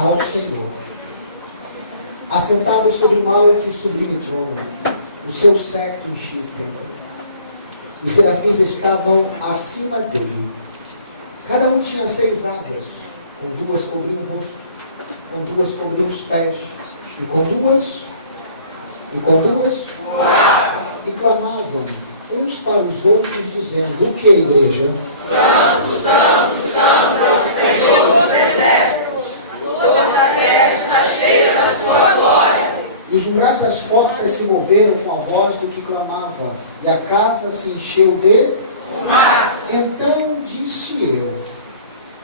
ao Senhor. Assentado sobre um alto e sublime trono, o seu séquito enchia o templo. Os serafins estavam acima dele. Cada um tinha 6 asas, com 2 cobriam o rosto, com 2 cobriam os pés, e com duas, e clamavam uns para os outros, dizendo: o que, igreja? Santo, santo, santo é o Senhor dos exércitos, toda a terra está cheia da sua glória. E os umbrais das portas se moveram com a voz do que clamava, e a casa se encheu de fumaça. Então disse eu: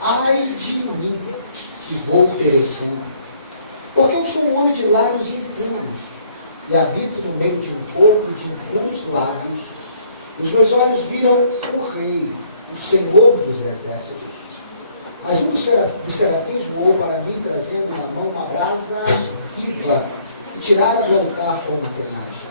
ai de mim, que vou perecendo, porque eu sou um homem de lábios impuros, e habito no meio de um povo de impuros lábios. Os meus olhos viram o Rei, o Senhor dos exércitos. Mas um dos serafins voou para mim, trazendo na mão uma brasa viva, e tirara do altar com uma tenagem.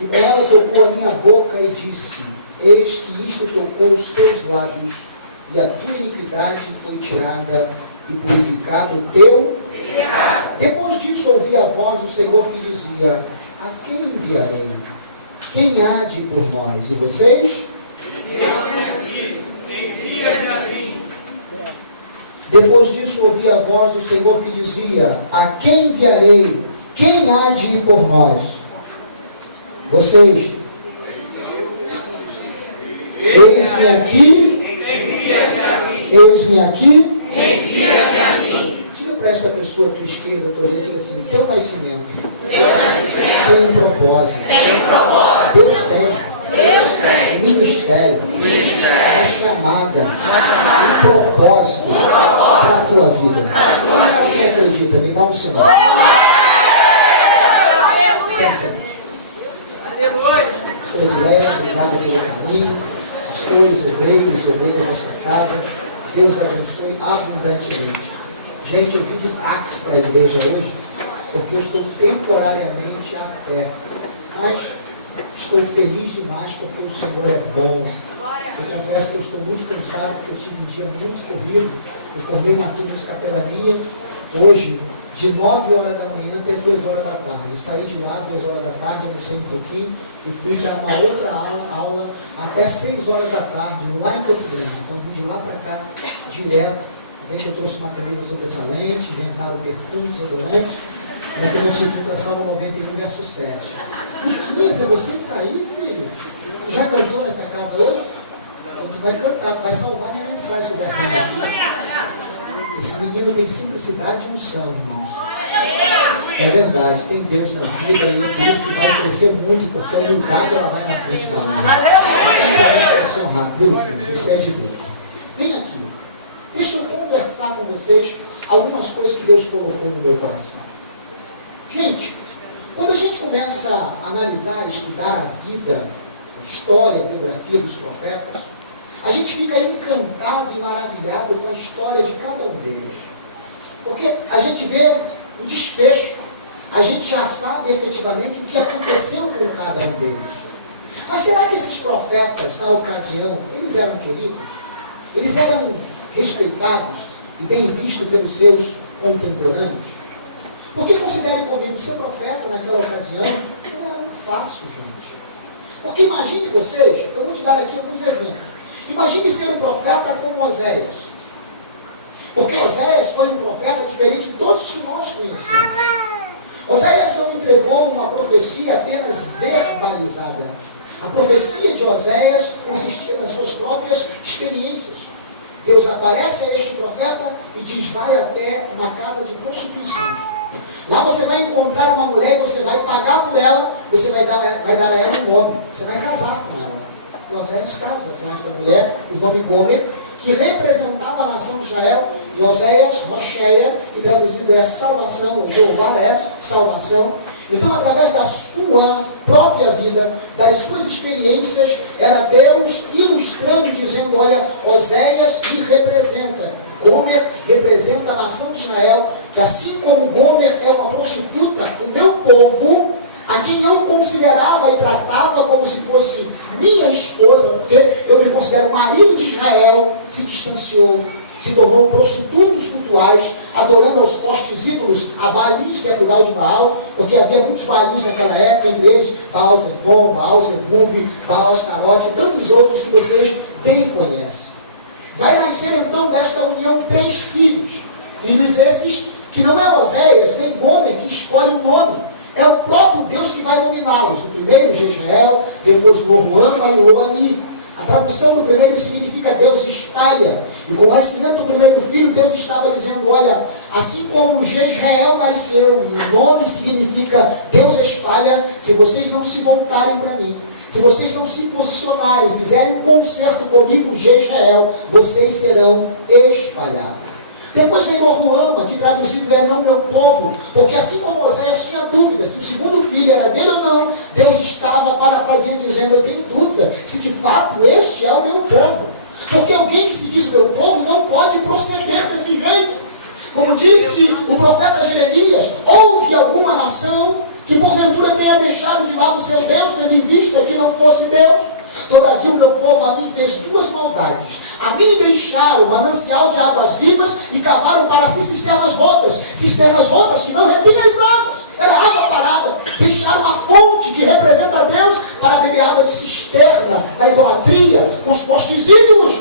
E com ela tocou a minha boca e disse: eis que isto tocou os teus lábios, e a tua iniquidade foi tirada, e purificado o teu pecado. Depois disso ouvi a voz do Senhor que dizia: a quem enviarei? Quem há de ir por nós? E vocês? Envia-me a mim. Depois disso ouvi a voz do Senhor que dizia: a quem enviarei? Quem há de ir por nós? Vocês? Eis-me aqui. Envia-me a mim. Eis-me aqui. Envia-me a mim. Diga para esta pessoa à tua esquerda, à tua direita, diga assim: teu nascimento Teu nascimento tem um propósito. tem um propósito. Deus tem Deus tem um ministério, ministério, uma chamada, um propósito para a tua vida. Mas quem acredita? Me dá um sinal. Se assente. Estou de leve, obrigado pelo caminho. Pastores, obreiras desta casa, Deus abençoe abundantemente. Gente, eu vim de táxi para a igreja hoje, porque eu estou temporariamente a pé. Mas estou feliz demais porque o Senhor é bom. Eu confesso que eu estou muito cansado porque eu tive um dia muito corrido. Eu formei uma turma de capelania hoje, de 9 horas da manhã até 2 horas da tarde. Saí de lá 2 horas da tarde, almocei um pouquinho e fui dar uma outra aula até 6 horas da tarde, lá em Campo Grande. Então vim de lá para cá, direto. Bem que eu trouxe uma camisa sobressalente, inventaram perfume, desodorante. Eu tenho segundo Salmo 91, verso 7. Luísa, você que está aí, filho? Já cantou nessa casa hoje? Então tu vai cantar, tu vai salvar minha mensagem se der cantar. Esse menino tem simplicidade e unção, irmãos. É verdade, tem Deus na vida e por isso que vai crescer muito, porque a humildade ela vai na frente da honra. Isso vai ser honrado, viu, Deus? Isso é de Deus. Vem aqui. Deixa eu conversar com vocês algumas coisas que Deus colocou no meu coração. Gente, quando a gente começa a analisar, estudar a vida, a história, a biografia dos profetas, a gente fica encantado e maravilhado com a história de cada um deles. Porque a gente vê o desfecho, a gente já sabe efetivamente o que aconteceu com cada um deles. Mas será que esses profetas, na ocasião, eles eram queridos? Eles eram respeitados e bem vistos pelos seus contemporâneos? Porque considere comigo, ser profeta naquela ocasião não era muito fácil, gente. Porque imagine vocês, eu vou te dar aqui alguns exemplos. Imagine ser um profeta como Oséias. Porque Oséias foi um profeta diferente de todos que nós conhecemos. Oséias não entregou uma profecia apenas verbalizada. A profecia de Oséias consistia nas suas próprias experiências. Deus aparece a este profeta e diz: vai até uma casa de prostituição. Lá você vai encontrar uma mulher e você vai pagar por ela, você vai dar a ela um nome, você vai casar com ela. E Oséias casa com esta mulher, o nome Gomer, que representava a nação de Israel, e Oséias, Rocheia, que traduzido é salvação, ou Jeová é salvação. Então, através da sua própria vida, das suas experiências, era Deus ilustrando e dizendo: olha, Oséias me representa. Gomer representa a nação de Israel, que assim como Gomer é uma prostituta, o meu povo, a quem eu considerava e tratava como se fosse minha esposa, porque eu me considero marido de Israel, se distanciou, se tornou prostitutos cultuais, adorando adorando aos postes ídolos, a Baalis, que é plural de Baal, porque havia muitos Baalis naquela época, entre eles Baal Zephon, Baal Zebub, Baal Astarote e tantos outros que vocês bem conhecem. Vai nascer então desta união 3 filhos. Filhos esses que não é Oséias nem Gomer que escolhe o nome. É o próprio Deus que vai dominá-los. O primeiro, Jezreel, depois Loruama e Loami. A tradução do primeiro significa Deus espalha. E com o nascimento do primeiro filho, Deus estava dizendo, olha, assim como Jezreel nasceu, e o nome significa Deus espalha, se vocês não se voltarem para mim, se vocês não se posicionarem, fizerem um concerto comigo, Jezreel, vocês serão espalhados. Depois vem Loruama, que traduzido é não meu povo, porque assim como Oséias tinha dúvida se o segundo filho era dele ou não, Deus estava parafraseando dizendo, eu tenho dúvida se de fato este é o meu povo. Porque alguém que se diz meu povo não pode proceder desse jeito. Como disse o profeta Jeremias, houve alguma nação que porventura tenha deixado de lado o seu Deus, tendo em vista que não fosse Deus? Todavia o meu povo a mim fez 2 maldades. A mim deixaram o manancial de águas vivas e cavaram para si cisternas rotas que não retêm as águas. Era água parada. Deixaram a fonte que representa Deus para beber água de cisterna, da idolatria, com os postes ídolos.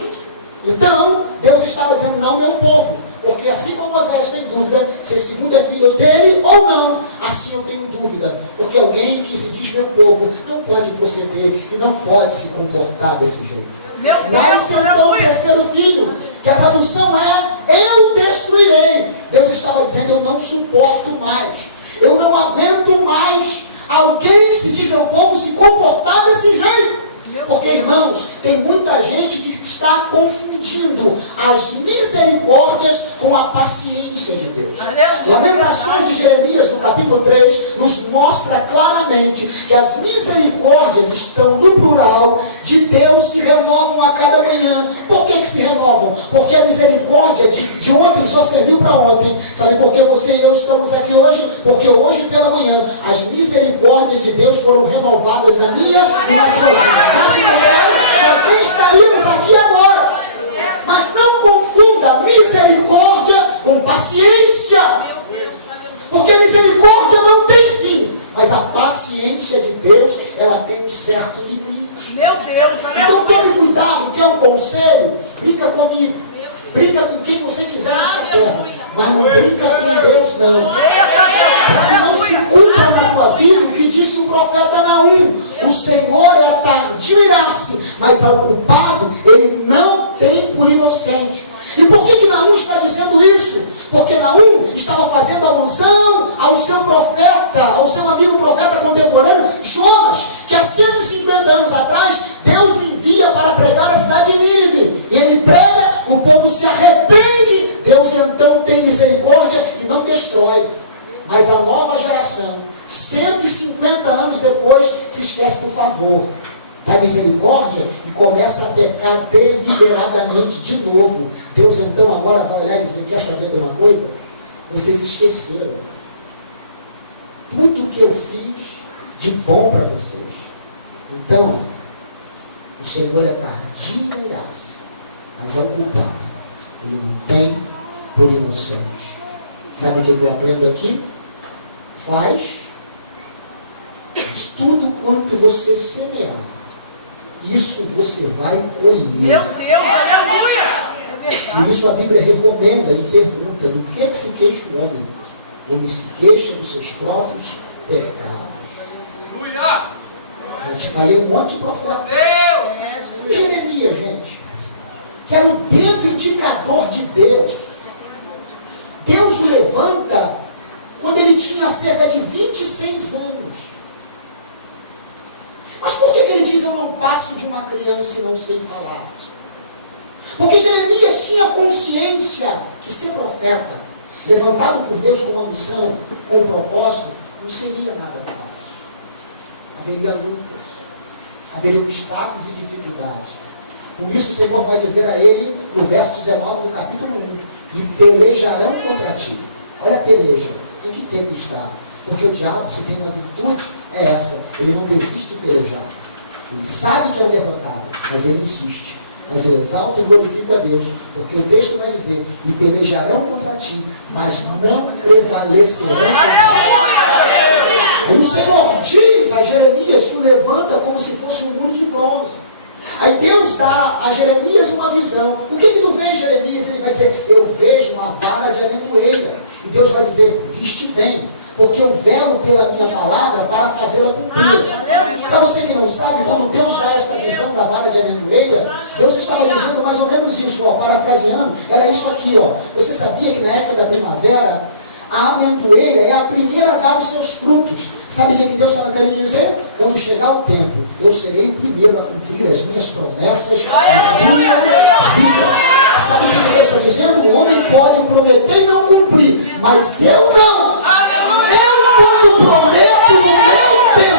Então, Deus estava dizendo, não meu povo. Porque assim como Oséias tem dúvida se esse segundo é filho dele ou não, assim eu tenho dúvida. Porque alguém que se diz meu povo não pode proceder e não pode se comportar desse jeito. Mas então o terceiro filho, que a tradução é, eu destruirei. Deus estava dizendo, eu não suporto mais. Eu não aguento mais alguém que se diz meu povo se comportar desse jeito. Porque, irmãos, tem muita gente que está confundindo as misericórdias com a paciência de Deus. Lamentações de Jeremias, no capítulo 3, nos mostra claramente que as misericórdias estão no plural de Deus, se renovam a cada manhã. Por que se renovam? Porque a misericórdia de ontem só serviu para ontem. Sabe por que você e eu estamos aqui hoje? Porque hoje pela manhã as misericórdias de Deus foram renovadas na minha e na tua vida. Nós nem estaríamos aqui agora. Mas não confunda misericórdia com paciência. Porque a misericórdia não tem fim. Mas a paciência de Deus, ela tem um certo limite. Meu Deus, então tome cuidado, que é um conselho. Brinca comigo. Brinca com quem você quiser nessa terra. Mas não brinca com Deus, não. Para que não se cumpra na tua vida o que disse o profeta Naum. O Senhor é tardio em irar-se, mas ao culpado ele não tem por inocente. E por que Naum está dizendo isso? Porque Naum estava fazendo alusão ao seu profeta, ao seu amigo profeta contemporâneo, Jonas, que há 150 anos atrás, Deus o envia para pregar a cidade de Nínive. E ele prega, o povo se arrepende, Deus então tem misericórdia e não destrói. Mas a nova geração, 150 anos depois, se esquece do favor, da misericórdia e começa a pecar deliberadamente de novo. Deus então agora vai olhar e dizer, quer saber de uma coisa? Vocês esqueceram tudo que eu fiz de bom para vocês. Então, o Senhor é tardio em irar-se, mas ao culpado ele não tem por inocente. Sabe o que eu aprendo aqui? Faz tudo quanto você semear, isso você vai colher. Meu Deus, aleluia! É verdade. E isso a Bíblia recomenda e pergunta, do que se queixa o homem? O homem se queixa dos seus próprios pecados. Aleluia! Eu te falei um monte de profeta. Jeremias, gente, que era o dedo indicador de Deus. Deus o levanta quando ele tinha cerca de 26 anos. Mas por que ele diz, eu não passo de uma criança e não sei falar? Porque Jeremias tinha consciência que ser profeta, levantado por Deus com uma missão, com um propósito, não seria nada fácil. Haveria lutas, haveria obstáculos e dificuldades. Por isso o Senhor vai dizer a ele, no verso 19 do capítulo 1, e pelejarão contra ti. Olha a peleja, em que tempo está? Porque o diabo, se tem uma virtude, é essa, ele não desiste de pelejar. Ele sabe que é levantado, mas ele insiste. Mas ele exalta e glorifica a Deus, porque o texto vai dizer, e pelejarão contra ti, mas não prevalecerão. Aí o Senhor diz a Jeremias que o levanta como se fosse um muro de bronze. Aí Deus dá a Jeremias uma visão. O que tu vê, Jeremias? Ele vai dizer, eu vejo uma vara de amendoeira. E Deus vai dizer, viste bem, porque eu velo pela minha palavra para fazê-la cumprir. Para você que não sabe, quando Deus dá essa visão da vara de amendoeira, Deus estava dizendo mais ou menos isso, ó, parafraseando, era isso aqui, ó. Você sabia que na época da primavera, a amendoeira é a primeira a dar os seus frutos. Sabe o que Deus estava querendo dizer? Quando chegar o tempo, eu serei o primeiro a cumprir as minhas promessas na minha vida. Sabe o que Deus está dizendo? O homem pode prometer e não cumprir, mas eu não. Eu, quando prometo no meu tempo, eu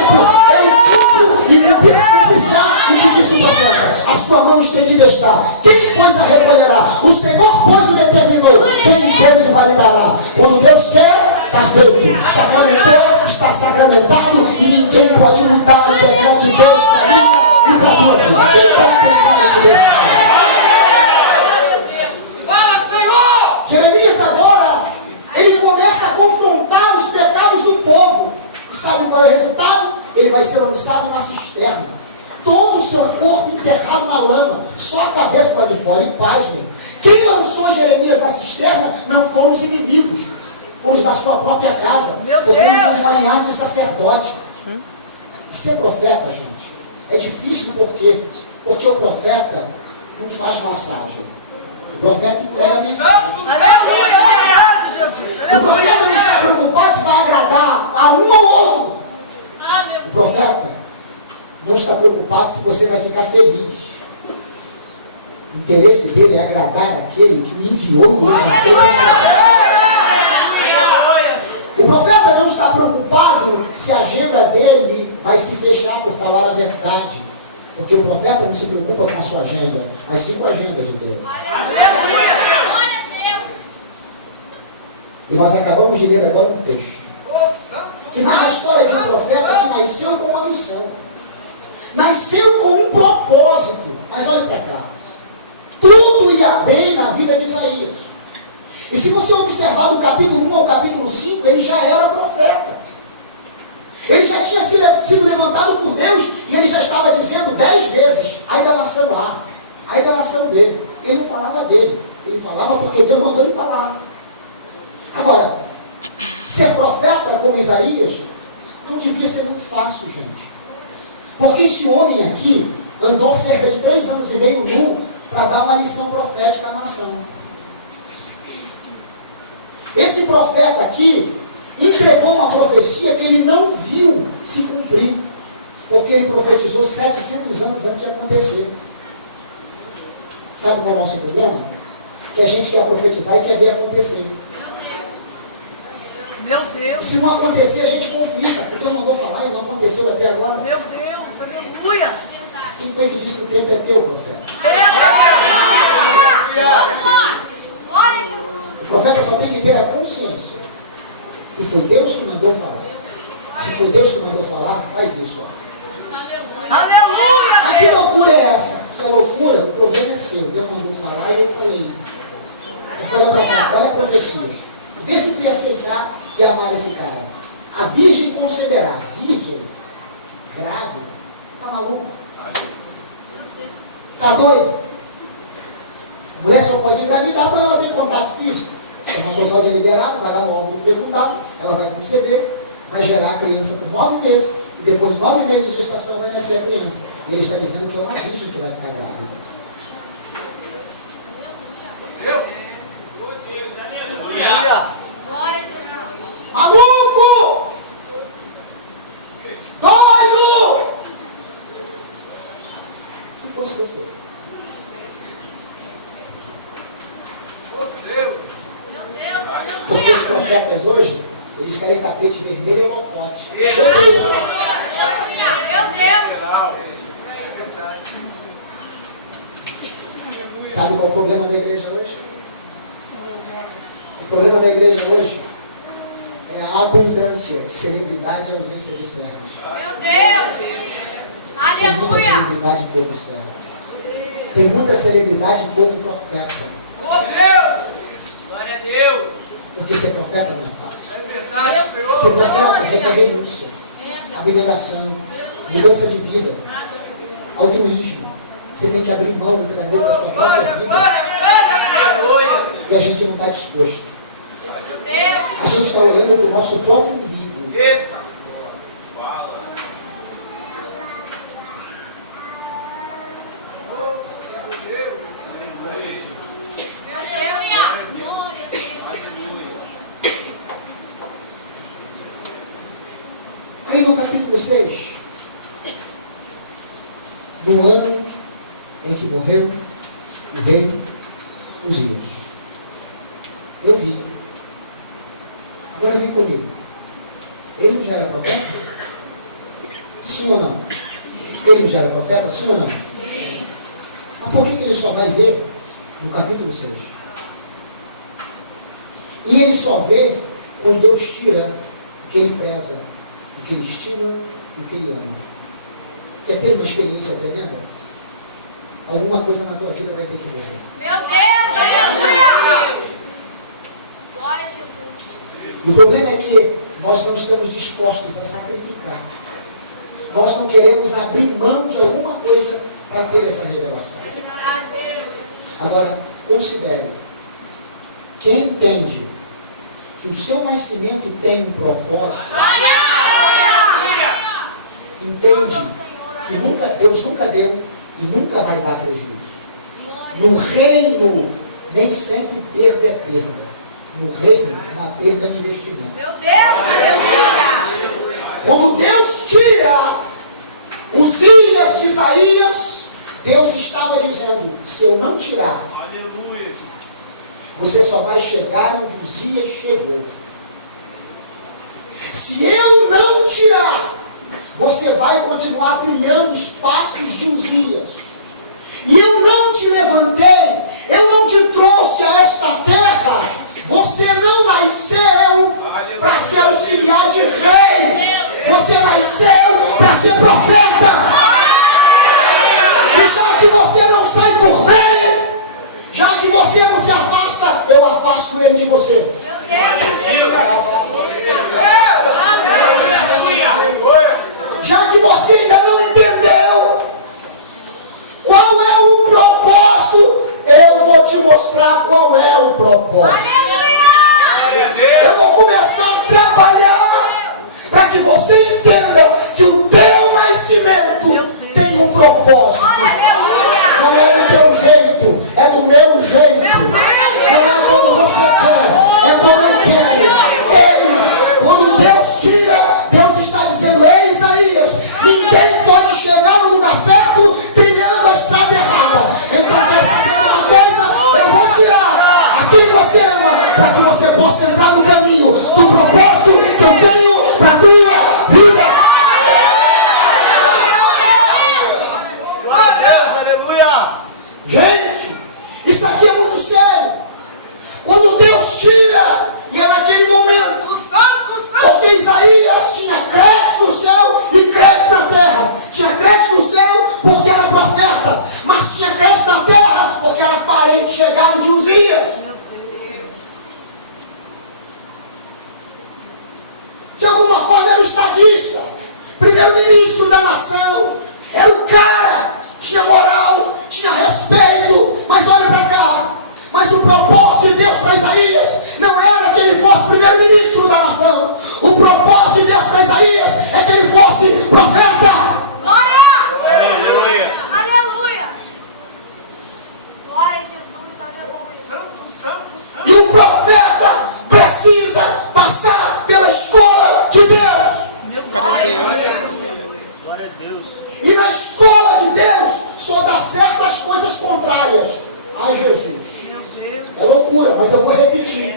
cumpro. E eu precisar, e que diz o profeta, a sua mão estendida está. Quem, pois, a recolherá? O Senhor, pois, o determinou. Quem, pois, o validará? Quando Deus quer, está feito. Sacramentou, está sacramentado, e ninguém pode mudar o decreto de Deus para mim e para a tua vida. Quem está entendendo Deus? Fala, Senhor! Jeremias agora, ele começa a confrontar os pecados do povo. E sabe qual é o resultado? Ele vai ser lançado na cisterna. Todo o seu corpo enterrado na lama, só a cabeça lá de fora, em paz, meu. Quem lançou Jeremias na cisterna não foram os inimigos, foram os da sua própria casa. Porque ele tem uma linhagem de sacerdote. E ser profeta, gente, é difícil porque o profeta não faz massagem. O profeta entrega a mensagem. Aleluia, verdade, Jesus. O profeta não está preocupado se vai agradar a um ou outro. O profeta não está preocupado se você vai ficar feliz. O interesse dele é agradar aquele que o enviou no O profeta não está preocupado se a agenda dele vai se fechar por falar a verdade. Porque o profeta não se preocupa com a sua agenda, mas sim com a agenda de Deus. E nós acabamos de ler agora um texto que narra a história de um profeta que nasceu com uma missão. Nasceu com um propósito. Mas olhe para cá. Tudo ia bem na vida de Isaías. E se você observar do capítulo 1 ao capítulo 5, ele já era profeta. Ele já tinha sido levantado por Deus e ele já estava dizendo 10 vezes, ai da nação A, ai da nação B. Ele não falava dele. Ele falava porque Deus mandou ele falar. Agora, ser profeta como Isaías não devia ser muito fácil, gente. Porque esse homem aqui andou cerca de 3 anos e meio nu para dar uma lição profética à nação. Esse profeta aqui entregou uma profecia que ele não viu se cumprir. Porque ele profetizou 700 anos antes de acontecer. Sabe qual é o nosso problema? Que a gente quer profetizar e quer ver acontecer. Meu Deus. Se não acontecer, a gente confia. Então eu não vou falar e não aconteceu até agora. Meu Deus, aleluia. Quem foi que disse que o tempo é teu, profeta? O profeta só tem que ter a consciência que foi Deus que mandou falar. Se foi Deus que mandou falar, faz isso. Ó. Aleluia. Que loucura é essa? Se é loucura, o problema é seu. Deus mandou falar e eu falei. Olha para cá, olha a profecia. Vê se tu ia aceitar e amar esse cara. A virgem conceberá. Virgem. Grave. Tá maluco? Tá doido? A mulher só pode engravidar para ela ter contato físico. Se é uma pessoa de liberado, vai dar um óvulo fecundado, ela vai conceber, vai gerar a criança por 9 meses, e depois de 9 meses de gestação vai nascer a criança. E ele está dizendo que é uma virgem que vai ficar grávida. Maluco! Doido! Se fosse você. Porque os profetas hoje, eles querem tapete vermelho e holofote. Sabe qual é o problema da igreja hoje? O problema da igreja hoje é a abundância de celebridade e ausência de servos. Tem muita celebridade e pouco servo. Tem muita celebridade e pouco profeta. Glória a Deus. Porque Porque ser profeta não é fácil. É verdade, Senhor. Ser profeta é renúncia, abnegação, mudança de vida, altruísmo. Você tem que abrir mão muitas vezes da sua própria vida. E a gente não está disposto. A gente está olhando para o nosso próprio umbigo. Eita! Fala. Aí no capítulo 6, no ano em que morreu o rei Uzias, eu vi. Agora vem comigo. Ele não já era profeta? Sim ou não? Ele não já era profeta? Sim ou não? Sim. Mas por que ele só vai ver no capítulo 6? E ele só vê quando Deus tira o que ele preza, o que ele estima e o que ele ama. Quer ter uma experiência tremenda? Alguma coisa na tua vida vai ter que morrer. Meu Deus, aleluia! Glória a Jesus. E o problema é que nós não estamos dispostos a sacrificar. Nós não queremos abrir mão de alguma coisa para ter essa revelação. Agora, considere. Quem entende que o seu nascimento tem um propósito, entende que Deus nunca deu e nunca vai dar prejuízo. No reino, nem sempre perda é perda. No reino, uma perda é um investimento. Meu Deus, aleluia! Quando Deus tira os ilhas de Isaías, Deus estava dizendo: se eu não tirar, Aleluia. você só vai chegar onde Uzias chegou. Se eu não tirar, você vai continuar brilhando os passos de Uzias. E eu não te levantei, eu não te trouxe a esta terra. Você não nasceu para ser auxiliar de rei. Você nasceu para ser profeta. E já que você não sai por bem, já que você não se afasta, eu afasto ele de você. Já que você ainda não entendeu qual é o propósito, eu vou te mostrar qual é o propósito. Eu vou começar a trabalhar para que você entenda que o teu nascimento tem um propósito. Não é do teu jeito, é do meu jeito. Não é como você quer, é como eu quero. Ei, quando Deus tira, Deus está dizendo: ei, Isaías, ninguém pode chegar no lugar certo trilhando a estrada errada. Então quer saber uma coisa? Eu vou tirar a quem você ama, para que você possa entrar no caminho do propósito que eu tenho para a tua vida. Glória a Deus, aleluia. Gente, isso aqui é muito sério. Quando Deus tira, e é naquele momento, porque Isaías tinha crédito no céu e crédito na terra. Tinha crédito no céu porque era profeta, mas tinha crédito na terra porque era parente chegado de Uzias. De alguma forma era o estadista, primeiro-ministro da nação, era o cara, tinha moral, tinha respeito, mas olha para cá. Mas o propósito de Deus para Isaías não era que ele fosse primeiro-ministro da nação. O propósito de Deus para Isaías é que ele fosse profeta. Aleluia. Aleluia! Glória a Jesus, aleluia! E o profeta precisa passar pela escola de Deus. Glória a Deus. E na escola de Deus só dá certo as coisas contrárias a Jesus. É loucura, mas eu vou repetir.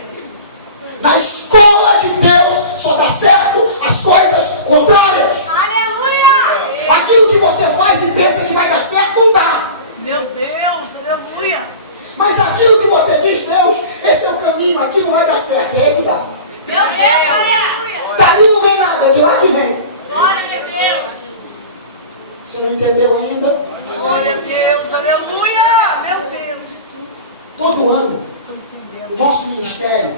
Na escola de Deus só dá certo as coisas contrárias. Aleluia! Aquilo que você faz e pensa que vai dar certo, não dá. Meu Deus, aleluia! Mas aquilo que você diz: Deus, esse é o caminho, aqui não vai dar certo, é aí que dá. Meu Deus, aleluia! Dali não vem nada, é de lá que vem. Glória a Deus! Você não entendeu ainda? Glória a Deus, aleluia! Meu Deus! Todo ano, Estou entendendo. o nosso ministério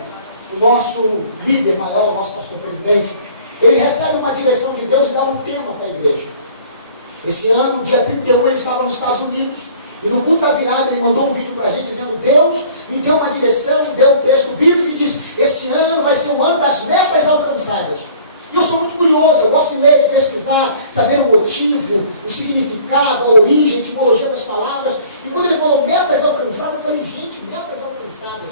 o nosso líder maior, o nosso pastor presidente, ele recebe uma direção de Deus e dá um tema para a igreja. Esse ano, dia 31, ele estava nos Estados Unidos. E no culto da virada ele mandou um vídeo para a gente dizendo: Deus me deu uma direção, me deu um texto bíblico e diz: esse ano vai ser o ano das metas alcançadas. E eu sou muito curioso, eu gosto de ler, de pesquisar, saber o motivo, o significado, a origem, a etimologia das palavras. E quando ele falou metas alcançadas, eu falei: gente, metas alcançadas.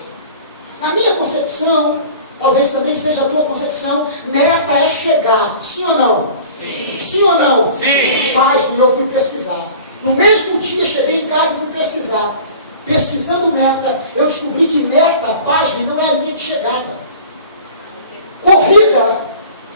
Na minha concepção, talvez também seja a tua concepção, meta é chegar. Sim ou não? Sim. Sim ou não? Sim. Pasme, eu fui pesquisar. No mesmo dia, cheguei em casa e fui pesquisar. Pesquisando meta, eu descobri que meta, pasme, não é a linha de chegada. Corrida,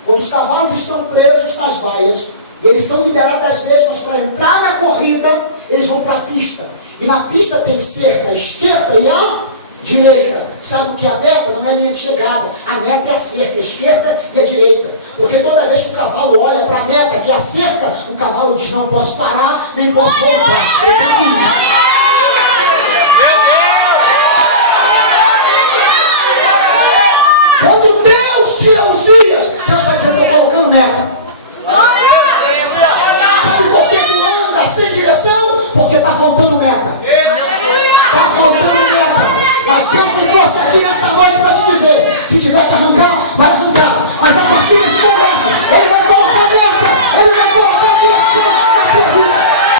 quando os cavalos estão presos nas baias, e eles são liberados das mesmas para entrar na corrida, eles vão para a pista. E na pista tem cerca à esquerda e à direita. Sabe o que é a meta? Não é a linha de chegada. A meta é a cerca, a esquerda e a direita. Porque toda vez que o cavalo olha para a meta, que é a cerca, o cavalo diz: não posso parar, nem posso voltar.